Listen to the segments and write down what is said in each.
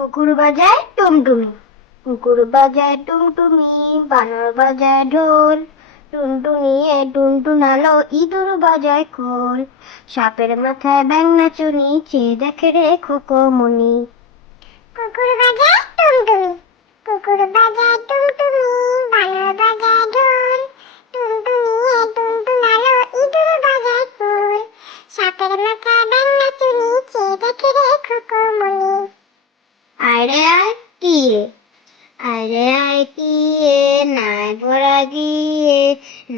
কুকুর বাজায় টুনটুনি, কুকুর বাজায় টুনটুনি, বানর বাজায় ঢোল। টুনটুনিয়ে টুনটুনালো, ইঁদুর বাজায় খোল। সাপের মাথায় ব্যাঙ নাচুনি, চেয়ে দেখে রে খোকমনি। কুকুর বাজায় টুনটুনি, কুকুর বাজায় টুনটুনি, বানর বাজায় ঢোল। টুনটুনিয়ে টুনটুনালো, ইঁদুর বাজায় খোল। সাপের মাথায় ব্যাঙ নাচুনি, চেয়ে দেখে রে খোকমনি। আরে আয় টিয়ে, আরে আয় টিয়ে, নাই ভরা গিয়ে।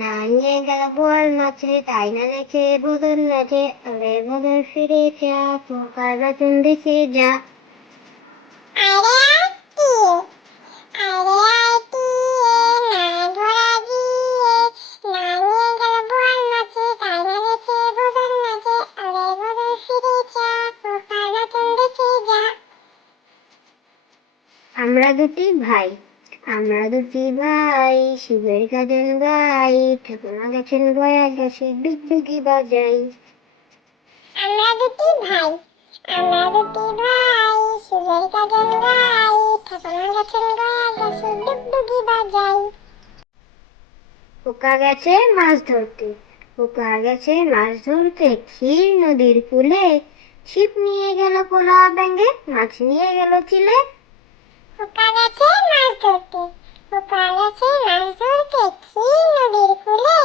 না নিয়ে গেল বল মাছে, তাই না দেখে বদল নাচে। আরে বদল ফিরে যা, পোকার বাচন দেখে যা। আরে আয় টিয়ে, আরে আয় টিয়ে, নাই ভরা গিয়ে। না নিয়ে গেল বল মাছে, তাই না দেখে বদল নাচে। আরে বদল ফিরে যা, পোকার বাচন দেখে যা। আমরা দুটি ভাই, আমরা দুটি ভাই, শিবের গাজন গাই। ঠাকুমা গেছেন গয়া গাছে, ডুগডুগি বাজাই। আমরা দুটি ভাই, আমরা দুটি ভাই, শিবের গাজন গাই। ঠাকুমা গেছেন গয়া গাছে, ডুগডুগি বাজাই। পোকা গেছে মাছ ধরতে, পোকা গেছে মাছ ধরতে, ক্ষীর নদীর কূলে। ছিপ নিয়ে গেল পোলা ব্যাঙে, মাছ নিয়ে গেল চিলে। পোকা গেছে মাছ ধরতে, পোকা গেছে মাছ ধরতে, ক্ষীর নদীর কূলে।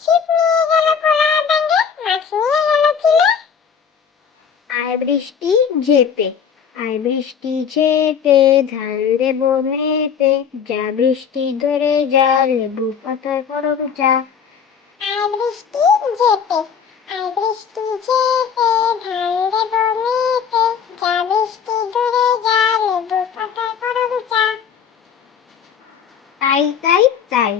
ছিপ নিয়ে গেল পোলা ব্যাঙে, মাছ নিয়ে গেল চিলে। আয় বৃষ্টি ঝেপে, আয় বৃষ্টি ঝেপে, ধান দেব মেপে। যা বৃষ্টি ধরে যা, লেবু পাতায় করব যা। আয় বৃষ্টি ঝেপে, আয় বৃষ্টি ঝেপে, ধান দেব মেপে। যা বৃষ্টি ধরে যা, লেবু পাতায় করব যা। তাই তাই তাই,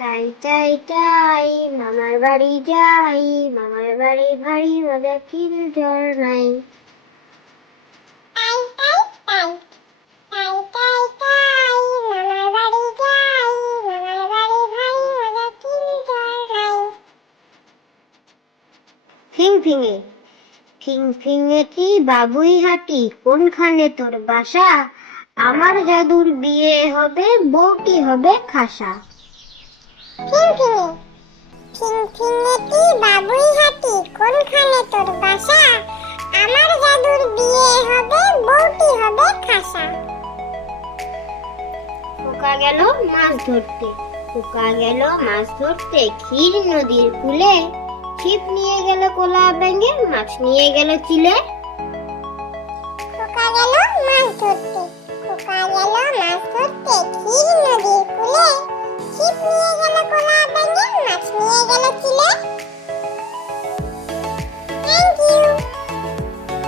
তাই তাই তাই, মামার বাড়ি যাই। মামার বাড়ি ভারী মজা, খিল জ্বর নাই। তাই তাই তাই, তাই তাই তাই, মামার বাড়ি যাই। মামার বাড়ি ভারী মজা, খিল জ্বর নাই। ফিংফিঙে, ফিংফিঙেটি বাবুই হাঁটি, কোনখানে তোর বাসা? আমার জাদুর বিয়ে হবে, বউটি হবে খাসা। ফিংফিঙে, ফিংফিঙেটি বাবুই হাঁটি, কোনখানে তোর বাসা? আমার জাদুর বিয়ে হবে, বউটি হবে খাসা। পোকা গেল মাছ ধরতে, পোকা গেল মাছ ধরতে, ক্ষীর নদীর কূলে। ছিপ নিয়ে গেল কোলা ব্যাঙে, মাছ নিয়ে গেল চিলে।